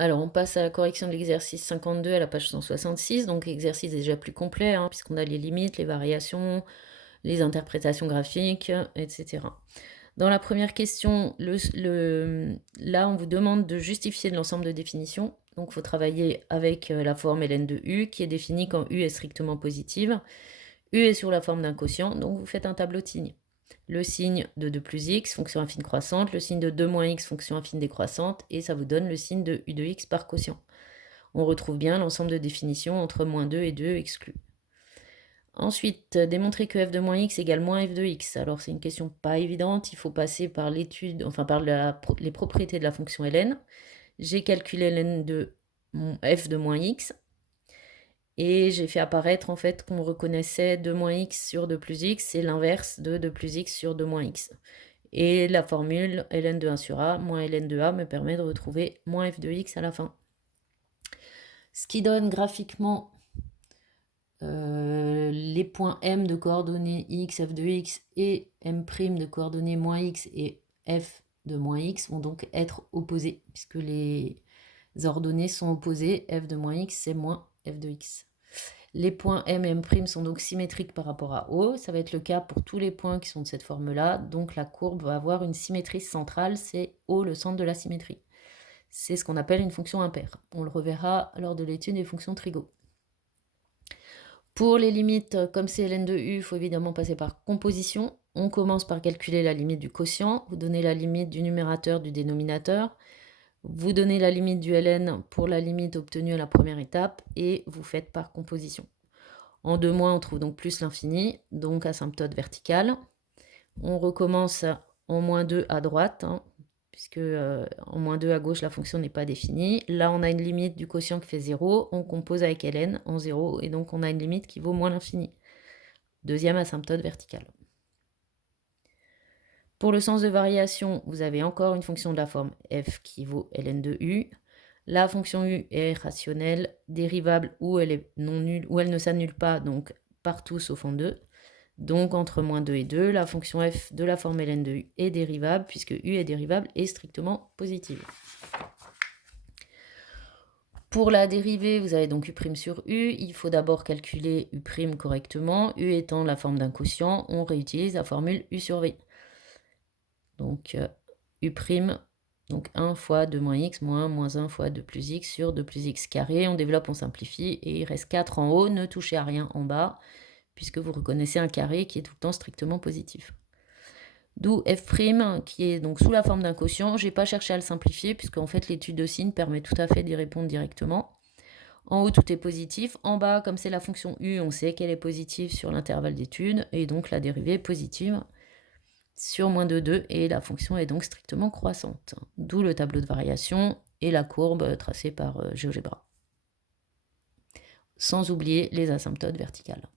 Alors, on passe à la correction de l'exercice 52 à la page 166, donc exercice déjà plus complet, hein, puisqu'on a les limites, les variations, les interprétations graphiques, etc. Dans la première question, là, on vous demande de justifier de l'ensemble de définitions. Donc, il faut travailler avec la forme ln de u, qui est définie quand u est strictement positive. U est sur la forme d'un quotient, donc vous faites un tableau de signes. Le signe de 2 plus x, fonction affine croissante, le signe de 2 moins x, fonction affine décroissante, et ça vous donne le signe de u de x par quotient. On retrouve bien l'ensemble de définitions entre moins 2 et 2 exclus. Ensuite, démontrer que f de moins x égale moins f de x. Alors c'est une question pas évidente, il faut passer par l'étude, enfin par les propriétés de la fonction ln. J'ai calculé ln de f de moins x, et j'ai fait apparaître en fait qu'on reconnaissait 2 moins x sur 2 plus x, c'est l'inverse de 2 plus x sur 2 moins x. Et la formule ln de 1 sur a moins ln de a me permet de retrouver moins f de x à la fin. Ce qui donne graphiquement les points m de coordonnées x, f de x et m' de coordonnées moins x et f de moins x vont donc être opposés, puisque les ordonnées sont opposées. F de moins x, c'est moins f de x. Les points m et m' sont donc symétriques par rapport à O. Ça va être le cas pour tous les points qui sont de cette forme-là. Donc la courbe va avoir une symétrie centrale, c'est O le centre de la symétrie. C'est ce qu'on appelle une fonction impaire. On le reverra lors de l'étude des fonctions trigo. Pour les limites, comme c'est ln de u, il faut évidemment passer par composition. On commence par calculer la limite du quotient. Vous donnez la limite du numérateur, du dénominateur. Vous donnez la limite du ln pour la limite obtenue à la première étape et vous faites par composition. En 2 moins, on trouve donc plus l'infini, donc asymptote verticale. On recommence en moins 2 à droite, hein, puisque en moins 2 à gauche, la fonction n'est pas définie. Là, on a une limite du quotient qui fait 0. On compose avec ln en 0, et donc on a une limite qui vaut moins l'infini. Deuxième asymptote verticale. Pour le sens de variation, vous avez encore une fonction de la forme f qui vaut ln de u. La fonction u est rationnelle, dérivable ou elle est non nulle, ou elle ne s'annule pas, donc partout sauf en 2. Donc entre moins 2 et 2, la fonction f de la forme ln de u est dérivable, puisque u est dérivable et strictement positive. Pour la dérivée, vous avez donc u' sur u. Il faut d'abord calculer u' correctement. U étant la forme d'un quotient, on réutilise la formule u sur v. Donc u', donc 1 fois 2 moins x moins 1 fois 2 plus x sur 2 plus x carré. On développe, on simplifie, et il reste 4 en haut. Ne touchez à rien en bas, puisque vous reconnaissez un carré qui est tout le temps strictement positif. D'où f', qui est donc sous la forme d'un quotient. Je n'ai pas cherché à le simplifier, puisque en fait l'étude de signes permet tout à fait d'y répondre directement. En haut, tout est positif. En bas, comme c'est la fonction u, on sait qu'elle est positive sur l'intervalle d'étude, et donc la dérivée est positive sur moins de 2, et la fonction est donc strictement croissante. D'où le tableau de variation et la courbe tracée par GeoGebra. Sans oublier les asymptotes verticales.